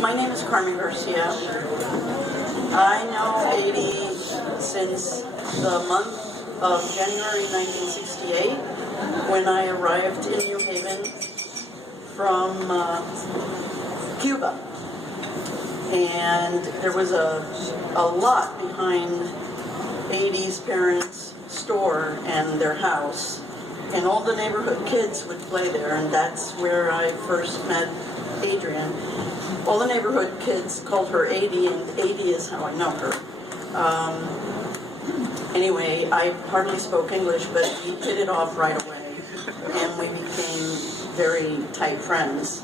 My name is Carmen Garcia. I know Adie since the month of January 1968 when I arrived in New Haven from Cuba. And there was a lot behind Adie's parents' store and their house. And all the neighborhood kids would play there, and that's where I first met Adriana. All the neighborhood kids called her Adie, and Adie is how I know her. Anyway, I hardly spoke English, but we hit it off right away, and we became very tight friends.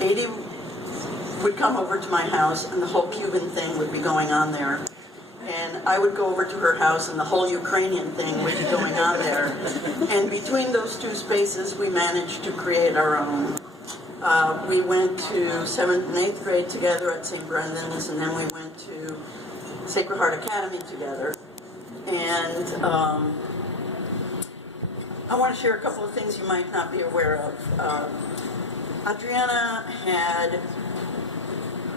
Adie would come over to my house, and the whole Cuban thing would be going on there. And I would go over to her house, and the whole Ukrainian thing would be going on there. And between those two spaces, we managed to create our own. We went to 7th and 8th grade together at St. Brendan's, and then we went to Sacred Heart Academy together. And I want to share a couple of things you might not be aware of. Adriana had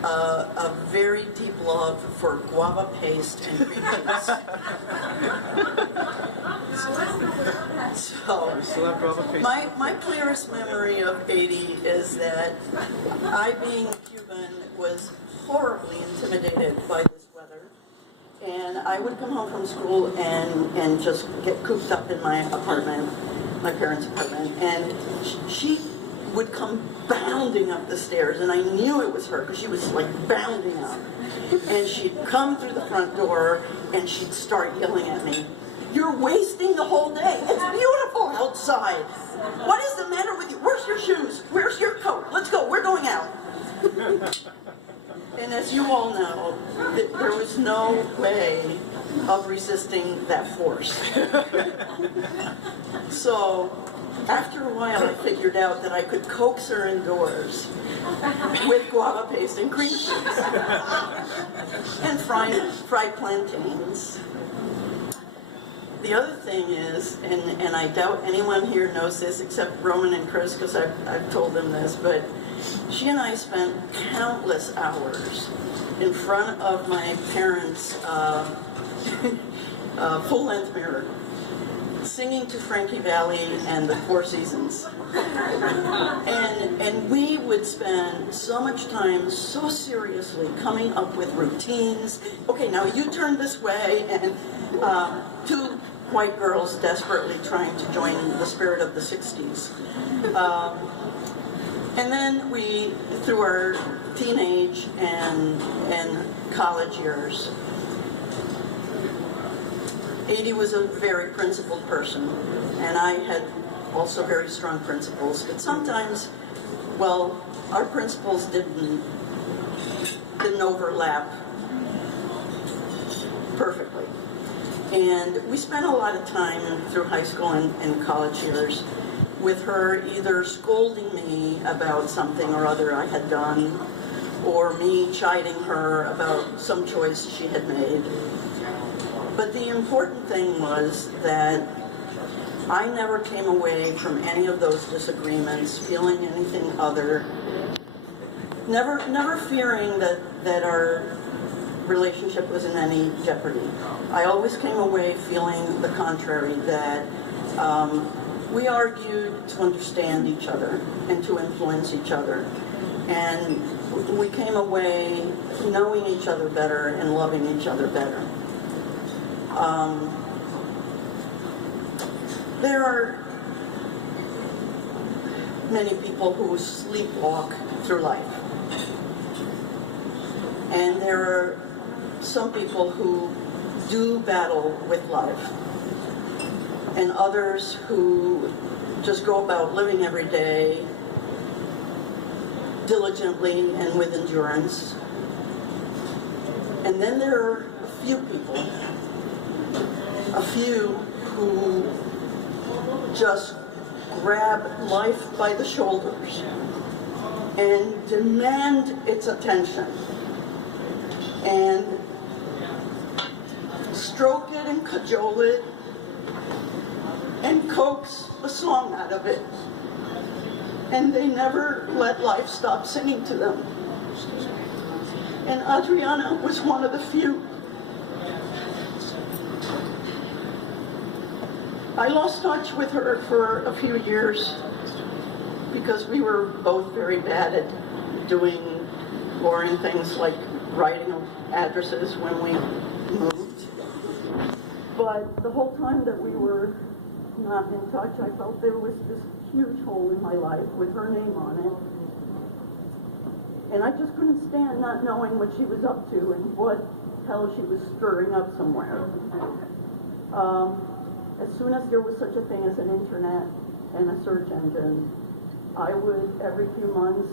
a very deep love for guava paste and cream cheese. So, my clearest memory of Adie is that I, being Cuban, was horribly intimidated by this weather. And I would come home from school and just get cooped up in my apartment, my parents' apartment, and she would come bounding up the stairs, and I knew it was her because she was like bounding up. And she'd come through the front door and she'd start yelling at me, "You're wasting the whole day. It's beautiful outside. What is the matter with you? Where's your shoes? Where's your coat? Let's go, we're going out." And as you all know, there was no way of resisting that force. So after a while, I figured out that I could coax her indoors with guava paste and cream cheese and fried plantains. The other thing is, and I doubt anyone here knows this except Roman and Chris, because I've told them this, but she and I spent countless hours in front of my parents' full-length mirror, singing to Frankie Valli and the Four Seasons. And we would spend so much time so seriously coming up with routines. Okay, now you turn this way, and two white girls desperately trying to join the spirit of the 60s. And then we, through our teenage and college years, Adie was a very principled person, and I had also very strong principles. But sometimes, well, our principles didn't overlap perfectly. And we spent a lot of time through high school and college years with her either scolding me about something or other I had done, or me chiding her about some choice she had made. But the important thing was that I never came away from any of those disagreements feeling anything other, never fearing that our relationship was in any jeopardy. I always came away feeling the contrary, that we argued to understand each other and to influence each other. And we came away knowing each other better and loving each other better. There are many people who sleepwalk through life. And there are some people who do battle with life. And others who just go about living every day diligently and with endurance. And then there are a few people, a few who just grab life by the shoulders and demand its attention and stroke it and cajole it and coax evokes a song out of it. And they never let life stop singing to them. And Adriana was one of the few. I lost touch with her for a few years because we were both very bad at doing boring things like writing addresses when we moved. But the whole time that we were not in touch, I felt there was this huge hole in my life with her name on it. And I just couldn't stand not knowing what she was up to and what hell she was stirring up somewhere. As soon as there was such a thing as an internet and a search engine, I would, every few months,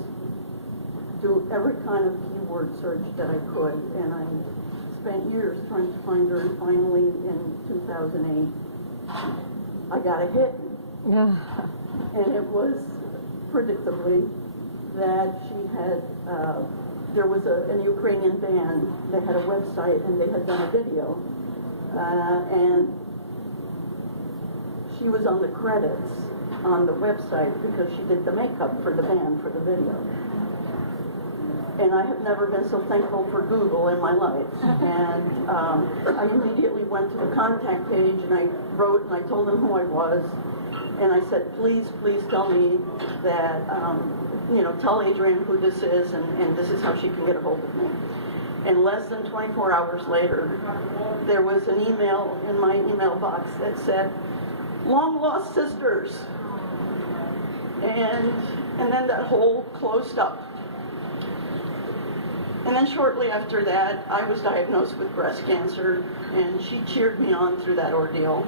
do every kind of keyword search that I could. And I spent years trying to find her, and finally, in 2008, I got a hit. Yeah. And it was, predictably, that she had, there was an Ukrainian band that had a website and they had done a video. And she was on the credits on the website because she did the makeup for the band for the video. And I have never been so thankful for Google in my life. And I immediately went to the contact page and I wrote and I told them who I was. And I said, please tell me that, tell Adrian who this is and this is how she can get a hold of me. And less than 24 hours later, there was an email in my email box that said, long lost sisters. And then that hole closed up. And then shortly after that, I was diagnosed with breast cancer, and she cheered me on through that ordeal.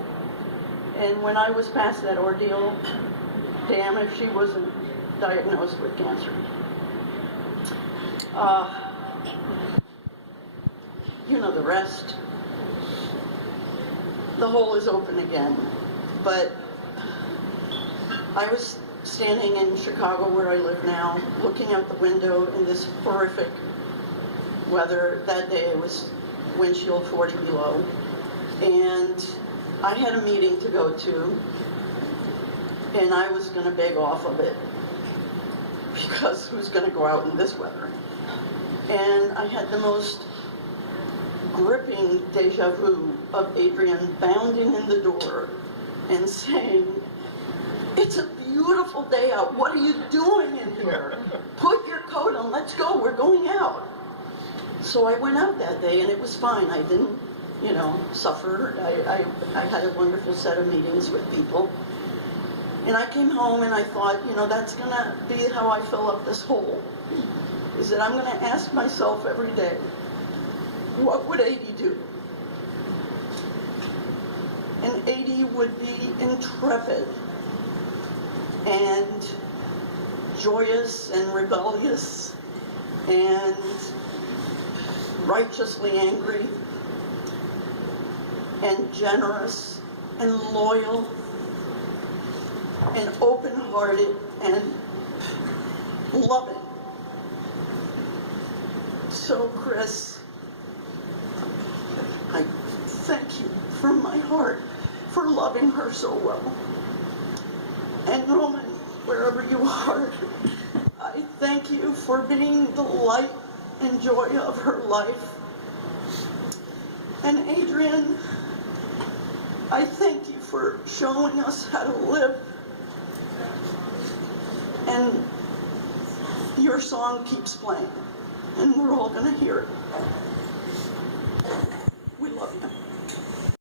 And when I was past that ordeal, damn if she wasn't diagnosed with cancer. You know the rest. The hole is open again. But I was standing in Chicago, where I live now, looking out the window in this horrific weather. That day it was windshield 40 below. And I had a meeting to go to, and I was going to beg off of it, because who's going to go out in this weather? And I had the most gripping deja vu of Adrian bounding in the door and saying, it's a beautiful day out. What are you doing in here? Put your coat on. Let's go. We're going out. So I went out that day, and it was fine. I didn't, suffer. I had a wonderful set of meetings with people. And I came home, and I thought, that's going to be how I fill up this hole. Is that I'm going to ask myself every day, what would 80 do? And 80 would be intrepid and joyous and rebellious and righteously angry and generous and loyal and open-hearted and loving. So, Chris, I thank you from my heart for loving her so well. And Roman, wherever you are, I thank you for being the light and joy of her life. And Adrian, I thank you for showing us how to live. And your song keeps playing, and we're all going to hear it.